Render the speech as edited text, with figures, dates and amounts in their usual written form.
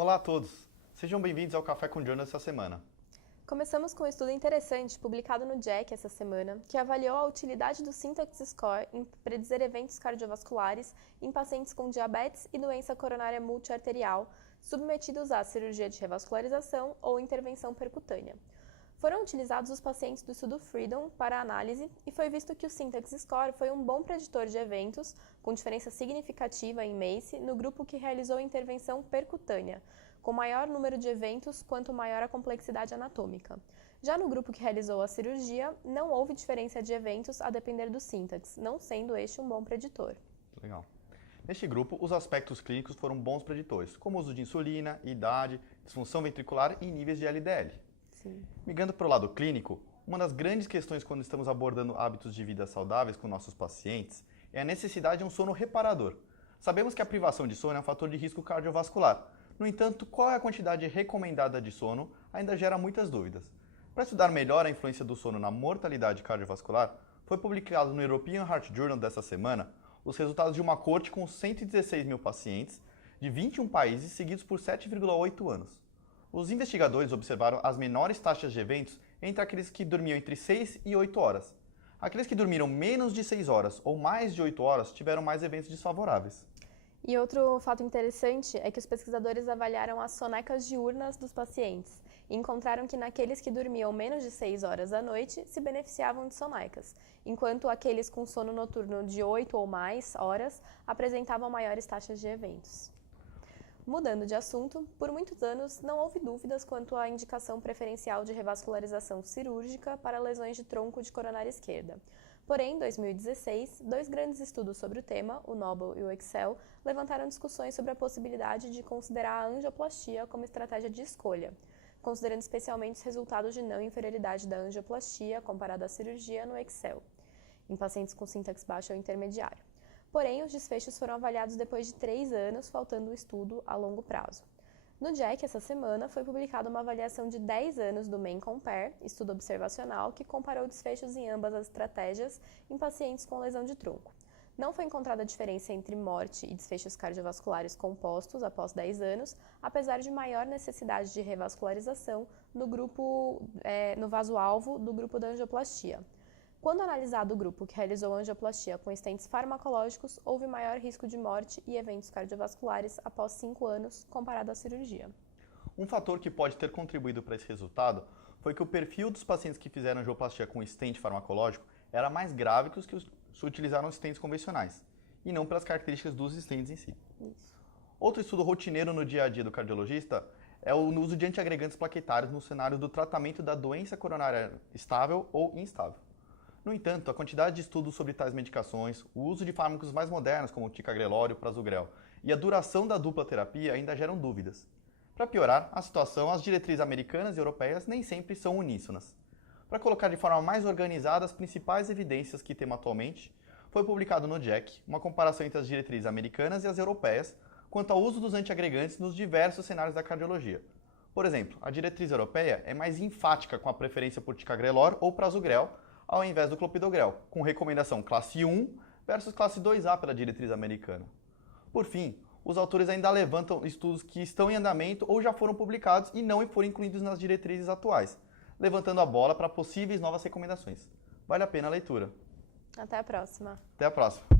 Olá a todos, sejam bem-vindos ao Café com Jonas essa semana. Começamos com um estudo interessante publicado no JACC essa semana, que avaliou a utilidade do Syntax Score em predizer eventos cardiovasculares em pacientes com diabetes e doença coronária multiarterial, submetidos à cirurgia de revascularização ou intervenção percutânea. Foram utilizados os pacientes do estudo Freedom para análise e foi visto que o Syntax Score foi um bom preditor de eventos, com diferença significativa em MACE, no grupo que realizou intervenção percutânea, com maior número de eventos quanto maior a complexidade anatômica. Já no grupo que realizou a cirurgia, não houve diferença de eventos a depender do Syntax, não sendo este um bom preditor. Legal. Neste grupo, os aspectos clínicos foram bons preditores, como o uso de insulina, idade, disfunção ventricular e níveis de LDL. Sim. Migrando para o lado clínico, uma das grandes questões quando estamos abordando hábitos de vida saudáveis com nossos pacientes é a necessidade de um sono reparador. Sabemos que a privação de sono é um fator de risco cardiovascular. No entanto, qual é a quantidade recomendada de sono ainda gera muitas dúvidas. Para estudar melhor a influência do sono na mortalidade cardiovascular, foi publicado no European Heart Journal dessa semana os resultados de uma coorte com 116 mil pacientes de 21 países seguidos por 7,8 anos. Os investigadores observaram as menores taxas de eventos entre aqueles que dormiam entre 6 e 8 horas. Aqueles que dormiram menos de 6 horas ou mais de 8 horas tiveram mais eventos desfavoráveis. E outro fato interessante é que os pesquisadores avaliaram as sonecas diurnas dos pacientes e encontraram que naqueles que dormiam menos de 6 horas à noite se beneficiavam de sonecas, enquanto aqueles com sono noturno de 8 ou mais horas apresentavam maiores taxas de eventos. Mudando de assunto, por muitos anos não houve dúvidas quanto à indicação preferencial de revascularização cirúrgica para lesões de tronco de coronária esquerda. Porém, em 2016, dois grandes estudos sobre o tema, o Noble e o Excel, levantaram discussões sobre a possibilidade de considerar a angioplastia como estratégia de escolha, considerando especialmente os resultados de não inferioridade da angioplastia comparada à cirurgia no Excel, em pacientes com Syntax baixo ou intermediário. Porém, os desfechos foram avaliados depois de 3 anos, faltando o estudo a longo prazo. No JACC, essa semana, foi publicada uma avaliação de 10 anos do Main Compare, estudo observacional, que comparou desfechos em ambas as estratégias em pacientes com lesão de tronco. Não foi encontrada diferença entre morte e desfechos cardiovasculares compostos após 10 anos, apesar de maior necessidade de revascularização no vaso-alvo do grupo da angioplastia. Quando analisado o grupo que realizou a angioplastia com stents farmacológicos, houve maior risco de morte e eventos cardiovasculares após 5 anos, comparado à cirurgia. Um fator que pode ter contribuído para esse resultado foi que o perfil dos pacientes que fizeram angioplastia com stent farmacológico era mais grave que os que utilizaram stents convencionais, e não pelas características dos stents em si. Isso. Outro estudo rotineiro no dia a dia do cardiologista é o uso de antiagregantes plaquetários no cenário do tratamento da doença coronária estável ou instável. No entanto, a quantidade de estudos sobre tais medicações, o uso de fármacos mais modernos como o ticagrelor e o prasugrel e a duração da dupla terapia ainda geram dúvidas. Para piorar a situação, as diretrizes americanas e europeias nem sempre são uníssonas. Para colocar de forma mais organizada as principais evidências que temos atualmente, foi publicado no JACC uma comparação entre as diretrizes americanas e as europeias quanto ao uso dos antiagregantes nos diversos cenários da cardiologia. Por exemplo, a diretriz europeia é mais enfática com a preferência por ticagrelor ou prasugrel, ao invés do clopidogrel, com recomendação classe 1 versus classe 2A pela diretriz americana. Por fim, os autores ainda levantam estudos que estão em andamento ou já foram publicados e não foram incluídos nas diretrizes atuais, levantando a bola para possíveis novas recomendações. Vale a pena a leitura. Até a próxima. Até a próxima.